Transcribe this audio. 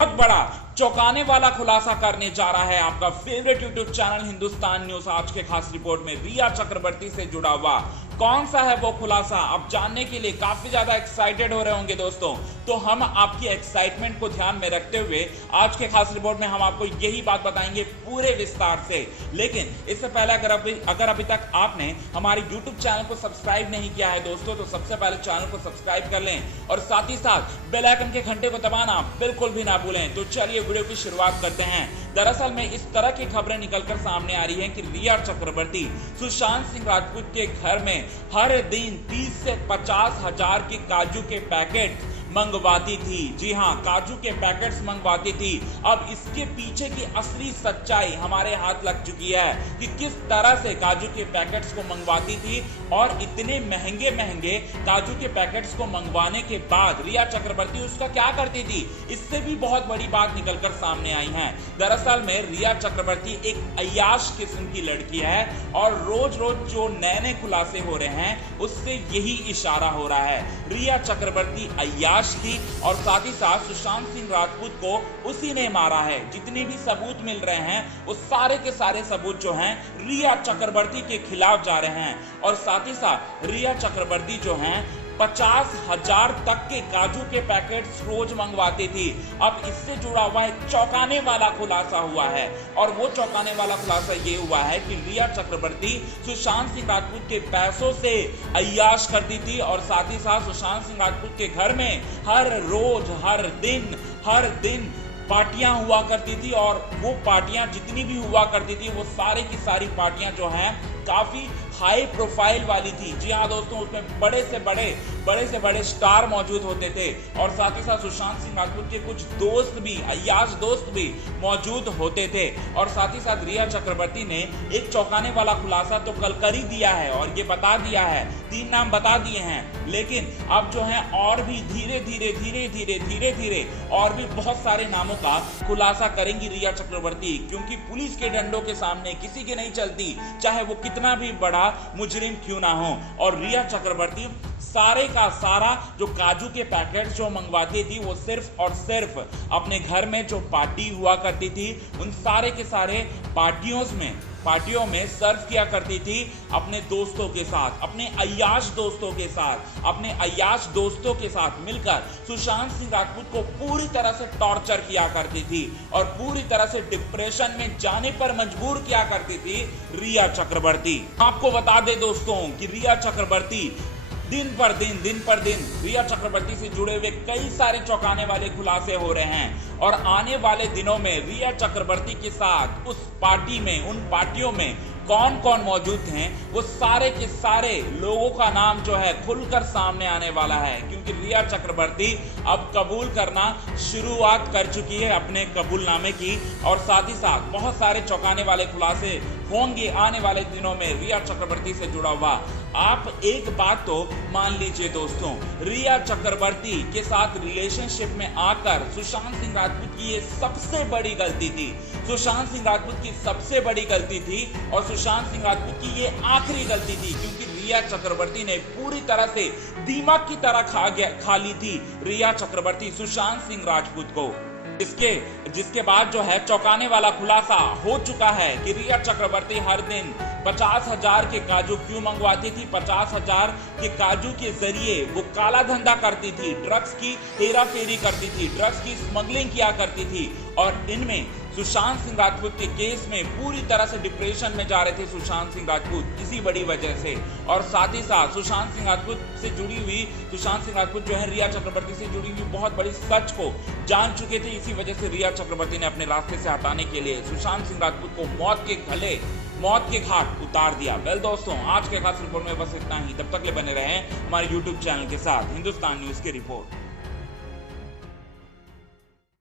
बहुत बड़ा चौंकाने वाला खुलासा करने जा रहा है आपका favourite YouTube channel Hindustan news. आज के खास रिपोर्ट में रिया चक्रवर्ती से जुड़ा हुआ कौन सा है वो खुलासा, आप जानने के लिए काफी ज्यादा एक्साइटेड हो रहे होंगे दोस्तों। तो हम आपकी एक्साइटमेंट को ध्यान में रखते हुए आज के खास रिपोर्ट में हम आपको यही बात बताएंगे पूरे विस्तार से। लेकिन इससे पहले अगर अभी तक आपने हमारे यूट्यूब चैनल को सब्सक्राइब नहीं किया है दोस्तों, तो सबसे पहले चैनल को सब्सक्राइब कर लें और साथ ही साथ बेल आइकन के घंटे को दबाना बिल्कुल भी ना भूलें। तो चलिए वीडियो की शुरुआत करते हैं। दरअसल में इस तरह की खबरें निकलकर सामने आ रही हैं कि रिया चक्रवर्ती सुशांत सिंह राजपूत के घर में हर दिन 30 से 50 हजार के काजू के पैकेट मंगवाती थी। जी हां, काजू के पैकेट्स मंगवाती थी। अब इसके पीछे की असली सच्चाई हमारे हाथ लग चुकी है कि किस तरह से काजू के पैकेट्स को मंगवाती थी और इतने महंगे महंगे काजू के पैकेट्स को मंगवाने के बाद रिया चक्रवर्ती उसका क्या करती थी, इससे भी बहुत बड़ी बात निकलकर सामने आई है। दरअसल में रिया चक्रवर्ती एक अय्याश किस्म की लड़की है और रोज रोज जो नए नए खुलासे हो रहे हैं उससे यही इशारा हो रहा है। रिया चक्रवर्ती अय्याश थी और साथ ही साथ सुशांत सिंह राजपूत को उसी ने मारा है। जितने भी सबूत मिल रहे हैं वो सारे के सारे सबूत जो हैं रिया चक्रवर्ती के खिलाफ जा रहे हैं। और साथ ही साथ रिया चक्रवर्ती जो हैं 50 हजार तक के काजू के पैकेट्स रोज मंगवाती थी। अब इससे जुड़ा हुआ एक चौंकाने वाला खुलासा हुआ है और वो चौंकाने वाला खुलासा ये हुआ है कि रिया चक्रवर्ती सुशांत सिंह राजपूत के पैसों से अय्याश करती थी और साथ ही साथ सुशांत सिंह राजपूत के घर में हर रोज हर दिन पार्टियां हुआ करती थी। और वो पार्टियां जितनी भी हुआ करती थी वो सारी की सारी पार्टियां जो हैं काफी हाई प्रोफाइल वाली थी। जी हाँ दोस्तों, उसमें बड़े से बड़े स्टार मौजूद होते थे और साथ ही साथ सुशांत सिंह राजपूत के कुछ दोस्त भी, अय्याश दोस्त भी मौजूद होते थे। और साथ ही साथ रिया चक्रवर्ती ने एक चौंकाने वाला खुलासा तो कल कर ही दिया है और ये बता दिया है, 3 नाम बता दिए हैं। लेकिन अब जो है और भी धीरे धीरे और भी बहुत सारे नामों का खुलासा करेंगी रिया चक्रवर्ती, क्योंकि पुलिस के डंडों के सामने किसी की नहीं चलती, चाहे वो कितना भी बड़ा मुजरिम क्यों ना हो। और रिया चक्रवर्ती सारे का सारा जो काजू के पैकेट जो मंगवाती थी वो सिर्फ और सिर्फ अपने घर में जो पार्टी हुआ करती थी उन सारे के सारे पार्टियों में सर्व किया करती थी अपने दोस्तों के साथ, अपने अय्याश दोस्तों के साथ मिलकर सुशांत सिंह राजपूत को पूरी तरह से टॉर्चर किया करती थी और पूरी तरह से डिप्रेशन में जाने पर मजबूर किया करती थी रिया चक्रवर्ती। आपको बता दें दोस्तों कि रिया चक्रवर्ती दिन पर दिन रिया चक्रवर्ती से जुड़े हुए कई सारे चौंकाने वाले खुलासे हो रहे हैं और आने वाले दिनों में रिया चक्रवर्ती के साथ उन पार्टियों में कौन कौन मौजूद हैं वो सारे के सारे लोगों का नाम जो है खुलकर सामने आने वाला है, क्योंकि रिया चक्रवर्ती अब कबूल करना शुरुआत कर चुकी है अपने कबूलनामे की। और साथ ही साथ बहुत सारे चौंकाने वाले खुलासे होंगे आने वाले दिनों में रिया चक्रवर्ती से जुड़ा हुआ। आप एक बात तो मान लीजिए दोस्तों, रिया चक्रवर्ती के साथ रिलेशनशिप में आकर सुशांत सिंह राजपूत की ये सबसे बड़ी गलती थी, सुशांत सिंह राजपूत की सबसे बड़ी गलती थी और सुशांत सिंह राजपूत की ये आखिरी गलती थी, क्योंकि रिया चक्रवर्ती ने पूरी तरह से दीमक की तरह खा ली थी रिया चक्रवर्ती सुशांत सिंह राजपूत को। जिसके बाद जो है चौंकाने वाला खुलासा हो चुका है कि रिया चक्रवर्ती हर दिन 50 हजार के काजू क्यों मंगवाती थी। 50 हजार के काजू के जरिए वो काला धंधा करती थी, ड्रग्स की हेरा फेरी करती थी, ड्रग्स की स्मगलिंग किया करती थी। और इनमें सुशांत सिंह राजपूत के केस में पूरी तरह से डिप्रेशन में जा रहे थे सुशांत सिंह राजपूत इसी बड़ी वजह से। और साथ ही साथ सुशांत सिंह राजपूत जो है रिया चक्रवर्ती से जुड़ी हुई बहुत बड़ी सच को जान चुके थे। इसी वजह से रिया चक्रवर्ती ने अपने रास्ते से हटाने के लिए सुशांत सिंह राजपूत को मौत के घाट उतार दिया। वेल दोस्तों, आज के खास रिपोर्ट में बस इतना ही। तब तक के बने रहें हमारे यूट्यूब चैनल के साथ हिंदुस्तान न्यूज की रिपोर्ट।